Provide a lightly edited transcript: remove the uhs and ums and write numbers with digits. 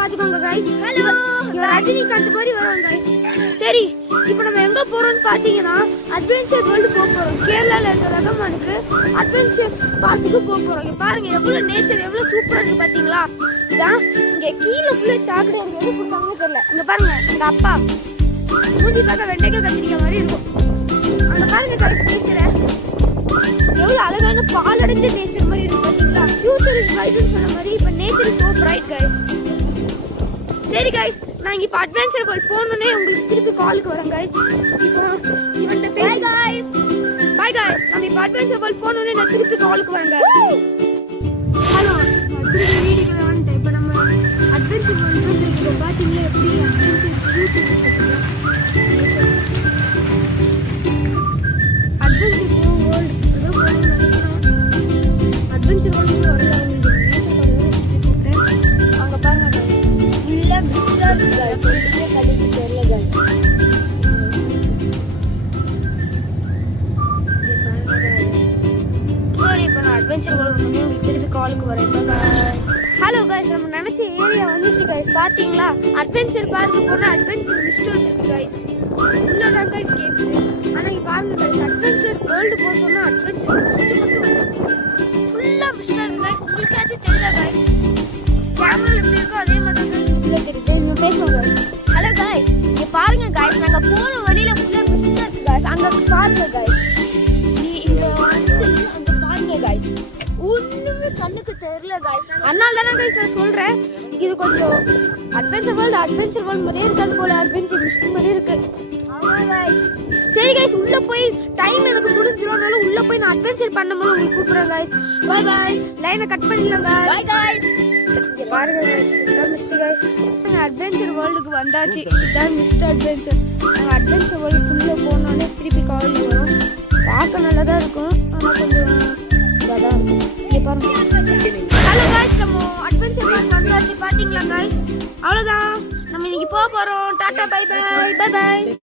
பாத்துக்கோங்க guys. Hello Rajinikanth மாதிரி வரோம் गाइस. சரி இப்போ நம்ம எங்க போறோம்னு பாத்தீங்கன்னா அட்வென்ச்சர் வேர்ல்ட் போறோம். கேரளால இருக்க ரகமானுக்கு அட்வென்ச்சர் பார்க்குக்கு போறோம். இங்க பாருங்க எவ்வளவு நேச்சர் எவ்வளவு சூப்பரா இருக்கு பாத்தீங்களா. இங்க கீழ ஃபுல்லா சாக்லேட் எது போட்டாங்கன்னு தெரியல. இங்க பாருங்க எங்க அப்பா மூஞ்சி பார்த்தா வெண்டைக்காய் கத்திரிக்காய் மாதிரி இருக்கும். அங்க பாருங்க गाइस நேச்சர் எவ்வளவு அழகான பாலடைஞ்ச நேச்சர் மாதிரி இருக்கு பாத்தீங்களா. ஃபியூச்சர் இஸ் பிரைட்னு சொன்ன மாதிரி இப்ப nature is so bright guys. சரி गाइस நான் இப்ப அட்வென்ச்சர் வேர்ல்ட் போணுனே உங்களுக்கு திருப்பி காலுக்கு வரேன் गाइस. இப்போ இவன்ட்ட பை गाइस. பை गाइस நான் இப்ப அட்வென்ச்சர் வேர்ல்ட் போணுனே நான் திருப்பி காலுக்கு வரேன் गाइस. ஹலோ திருப்பி வீடியோல வந்துட்டேன். இப்போ நம்ம அட்வென்ச்சர் வேர்ல்ட் இப்போ பாத்தீங்களா எப்படி அட்வென்ச்சர் ஃபியூச்சர் இருக்கு. அட்வென்ச்சர் வேர்ல்ட் ஏதோ போறோம். அட்வென்ச்சர் வேர்ல்ட் வரல அங்க பாருங்க இல்ல மிஸ்டர் गाइस சொல்லிட்டே கடிக்கு தெரியல गाइस. சரி இப்போ நான் அட்வென்ச்சர் வேர்ல்ட் வந்து உங்களுக்கு திருப்பி காலுக்கு வரேன். ஹலோ गाइस நம்ம நினைச்ச ஏரியா வந்துச்சு गाइस. பாத்தீங்களா அட்வென்ச்சர் பார்க்க போனா அட்வென்ச்சர் மிஸ்டர் இருக்கு गाइस. உள்ளதான் गाइस கேம்ஸ். ஆனா இங்க பாருங்க गाइस அட்வென்ச்சர் வேர்ல்ட் போக சொன்னா அட்வென்ச்சர் மிஸ்டர் மட்டும் ஃபுல்லா மிஸ்டர் இருக்கு गाइस. உங்களுக்கு ஆச்சு தெரியுதா गाइस. கேமரா எப்படி இருக்கோ அதே மாதிரி தான் गाइस தெரியுது. நீங்க பேசுங்க. ஹலோ गाइस இங்க பாருங்க गाइस நாங்க போற வழியில ஃபுல்லா மிஸ்டர் இருக்கு गाइस. அங்க பாருங்க गाइस. நீ இங்க வந்து அங்க பாருங்க गाइस. ஒண்ணுமே கண்ணுக்கு தெரியல गाइस. அதனால தான गाइस நான் சொல்றேன் இது கொஞ்சம் அட்வென்ச்சர் வேர்ல்ட் மாதிரியே இருக்காது போல. அட்வென்ச்சர் மிஸ்டர் மாதிரி இருக்கு. ஆமா गाइस. சரி गाइस உள்ள போய் டைம் எனக்கு முடிஞ்சிரோனால உள்ள போய் நான் அட்வென்ச்சர் பண்ணும்போது உங்களுக்கு கூப்பிடுறேன் गाइस. Bye bye. லைனை கட் பண்ணிடலாம் गाइस. Bye guys. பாருங்க गाइस இதான் மிஸ்டர் गाइस. அட்வென்ச்சர் வேர்ல்டுக்கு வந்தாச்சு. இதான் மிஸ்டர் அட்வென்ச்சர். நாங்கள் அட்வென்ச்சர் வேர்ல்டுக்குள்ளே போனோடனே திருப்பி காலேஜ் வரும். பார்க்க நல்லா தான் இருக்கும் ஆனால் கொஞ்சம் இதாக தான் இருக்கும். இங்கே பாருங்க. ஹலோ गाइस நம்ம அட்வென்ச்சர் வேர்ல்டு வந்தாச்சு. பார்த்தீங்களா गाइस. அவ்வளோதான் நம்ம இன்னைக்கு போக போகிறோம். டாட்டா பை பை. Bye by.